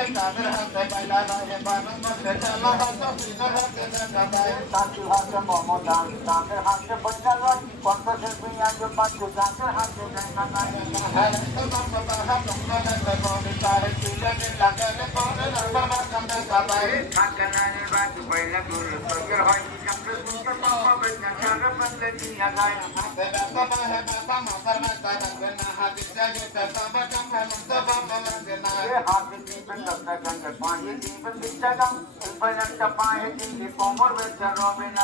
চাকরির হাতে মমদান, চাঁদের হাতে বৈদ্যালয়, কণ্ঠশিল্পী আজ পাচ্ছে চাঁদের হাতে দেখা যায়। কাকানারের বাজু পয়লা গুরু তোর হয় চন্দ্র সুন্দর মামা বেনা সারা বদলে দিয়া যায়। হাতে দিবেন দশটা গাঙ্গে পায়ে দিবেন বিশটা গাম, একটা পায়ে দিলে কোমর বেচা রবে না।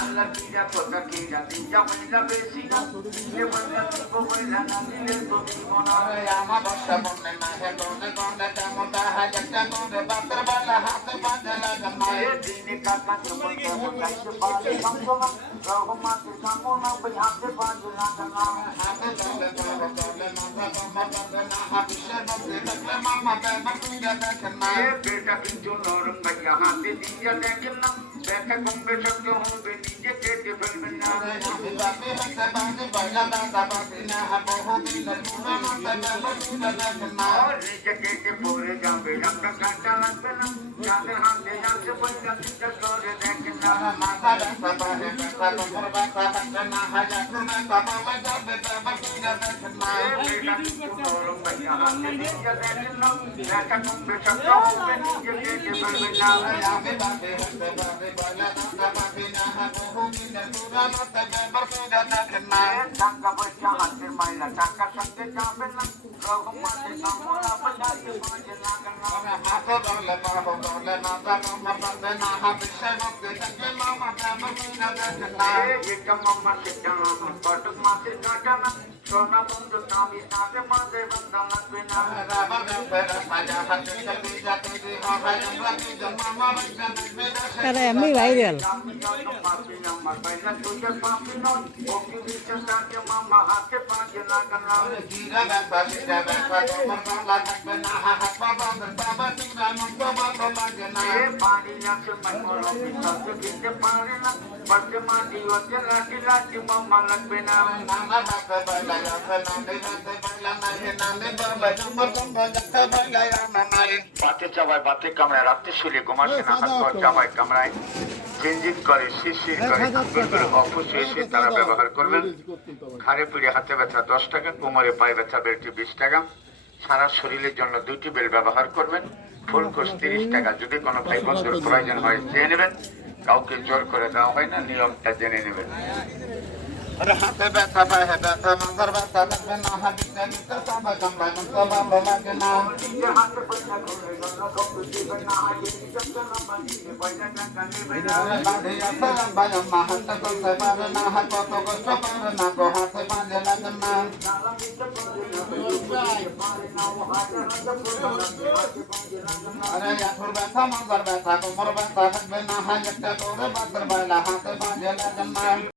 আল্লাহ কিরা তোটা কিরা দিজা বইলা বেশি না, দিলে বইলা দিব বইলা না দিলে তো দিব না। আমার বর্ষা বন্যে না হে গনে গনে কেমন তাহা একটা করে বাতের বেলা হাতে বাজে লাগে না। দিনে কাকা চুপর কেমন যাইতে পারে কামনা, রহমাতের কামনা বই হাতে বাজে লাগে না। হাতে চলে চলে চলে মাথা কমা বাজে না, হাবিসের মধ্যে দেখলে মামা বেমা তুইরা দেখেন না। বেটা কিন্তু নরম ভাইয়া হাতে দিয়া দেখেন না, দেখা কমবে সত্য হবে নিজে কেটে ফেলবেন না। আমি বাপে হাতে বাজে বাইলা দাদা বাপে না, বহুদিন পুরো মাথা বেমা তুইরা দেখেন না। নিজে কেটে পড়ে যাবে আপনার কাটা লাগবে না, যাদের হাতে যাচ্ছে বইটা চিন্তা করে দেখেন না। মাথা ব্যথা বাহে ব্যথা কোমর ব্যথা লাগবে না, হাজার তুমি বাবা যাবে বাবা তুইরা দেখেন না। বেটা কিন্তু নরম ভাইয়া হাতে দিয়া দেখেন না, দেখা কমবে সত্য হবে নিজে কেটে ফেলবেন না। আমি বাপে হাতে বাজে বাইলা দাদা বাপে না, বহুদিন পুরো মাথা বেমা তুইরা দেখেন না। টাকা পয়সা হাতের মাইলা টাকা সঙ্গে যাবে না, রহমাতের কামনা বাজাতে বাজে লাগে না। হাতে দলে বাহু দলে না জানো মারবে না, হাবিসের মধ্যে দেখলে মামা বেমা তুইরা দেখেন না। এটা মামা সেটা আমার কটক মাছের কাটা না, সোনা বন্ধু দামি সাথে মাঝে বান্ধা লাগবে না। রাবা বেড়া সাজা হাতে চলতে যাতে দি হয় আমরা কি মামা বাইনা দেখবে না। আরে এমনি ভাইরাল আমার বাইনা তুই পাপি নয়, ওকে বিশ্বাস আছে মামা হাতে বাজে লাগে না। গিরা ব্যথা গিরা ব্যথা তোমার বাংলা দেখবে না, হাত বাবা বাবা তুইরা মন বাবা লাগে না। পানি আছে মাইমর বিশ্বাস দিতে পারে না, বাড়তে মাটি হচ্ছে লাঠি লাঠি মামা লাগবে না। নানা হাতে বাইলা আছে নামে হাতে বাইলা নাই নামে বাবা তোমার বাবা দেখতে বাইলা না নাই। বাতে চাবায় বাতে কামড়ায় রাতে শুলে ঘুমাসে না, হাত পা চাবায় কামড়ায় ঝিনঝিন করে শিরশির করে করে অবশ্যই এসে তারা ব্যবহার করবেন। ঘাড়ে পিড়ে হাতে ব্যথা 10 টাকা, কোমরে পায়ে ব্যথা বেলটি 20 টাকা, সারা শরীরের জন্য 2টি বেল ব্যবহার করবেন। ফুলকোষ 30 টাকা। যদি কোনো ভাই বন্ধুর প্রয়োজন হয় চেয়ে নেবেন, কাউকে জোর করে দেওয়া হয় না, নিয়মটা জেনে নেবেন। হাতে ব্যথা পায়ে ব্যথা মাথার ব্যথা লাগবে না, হাতে নিতে সবাই কামড়ায় সবাই লাগে না। হাতে পয়সা করে কবু দিবেন না, হাতে পয়সা টাকা নেবেন না। বাঁধে আছে বায়ম না, হাতে করতে পারে না, হাত কত কষ্ট পারে না, গো হাতে বাঁধে লাগে না। আরে হাতের ব্যথা মাথার ব্যথা কোমর ব্যথা লাগবে না, হাতে করে বাতের বাইলা হাতে বাঁধে লাগে না।